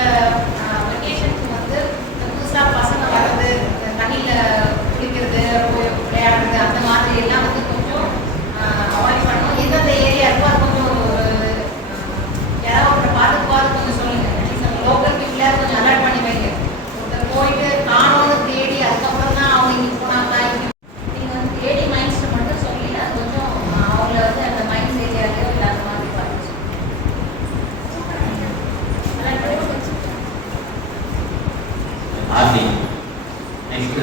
இந்த RD. Next